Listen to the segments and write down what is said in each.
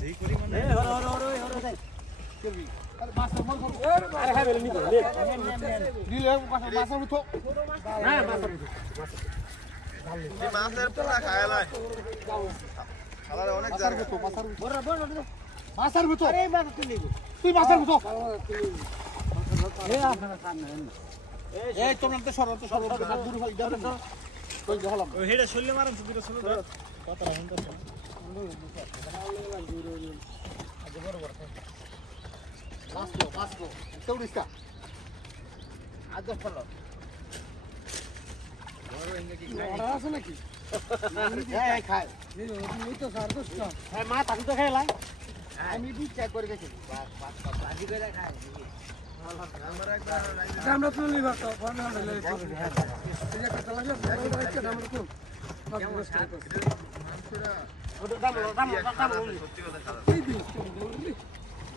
যেই করি মানে হরে যাই করবি আরে মাছের মন করব আরে খাই বেলে নিবো নে দিলে মাছের উঠো হ্যাঁ মাছের এই মাছের পোলা খায়লাই খালারে অনেক জায়গা তো মাছের বড় বড় মাছের উঠো আরে মাছ তুই তুই মাছের উঠো এই আপনারা খান না এই তোমরা তো সরো দূর হই দাও না কই গহলাম ওই হেডা শরীরে মারন দুটো ছোট কথা রাখুন তো মাছলো তেউড়িসটা আজ ফলো ওরা আছে নাকি এই খায় এই তো স্যার তো হ্যাঁ মা থাকি তো খাইলাই আমি বি চেক করে গেছি ভাজি করে খাই আমরা একবার আমরা তো লিবা তো ফোন হলে এই যে কথা লাগে আমরা একটা দাম তো মাংসরা ওটা দাম সত্যি কথা খারাপ এই দিন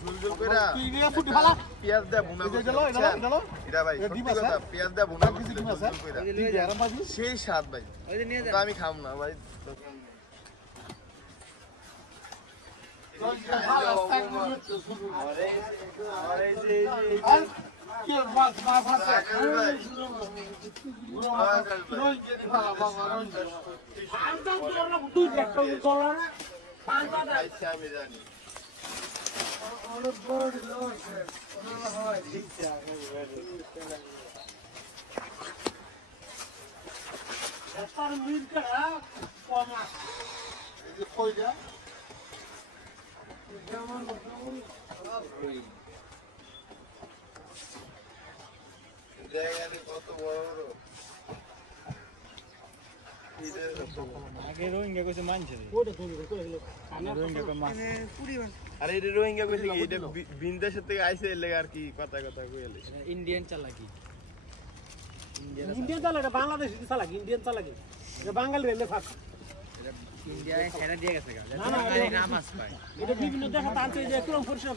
জুলজুল কইরা কি নিয়ে ফুটি ফালা পেঁয়াজ দে বুনা এই যে গেলো এটা ভাই সত্যি কথা পেঁয়াজ দে বুনা করছিল জুলজুল কইরা কি যে আরাম বাজি সেই স্বাদ ভাই ওই যে নিয়ে তো আমি খাম না ভাই কি মাছ আছে তুই একটা করলা না আমি জানি তার মিল করা কমা কই যা দেখেন কত বড় বড় আগে রোহিঙ্গা কইছে মানছে ওটা তুমি করে গেল রোহিঙ্গা কই মাছ আরে এটা রোহিঙ্গা কইছে কি এটা বিন্দেশ থেকে আইছে এর লাগি আর কি কথা কথা কইলে ইন্ডিয়ান চালাকি ইন্ডিয়ান চালাকি বাংলাদেশি চালাকি ইন্ডিয়ান চালাকি এটা বাঙালি রেলে ফাঁক ইন্ডিয়ায় ছেড়ে দিয়ে গেছে না না নাম আছে ভাই এটা বিভিন্ন দেখা টানছে যে একরকম পরিষ্কার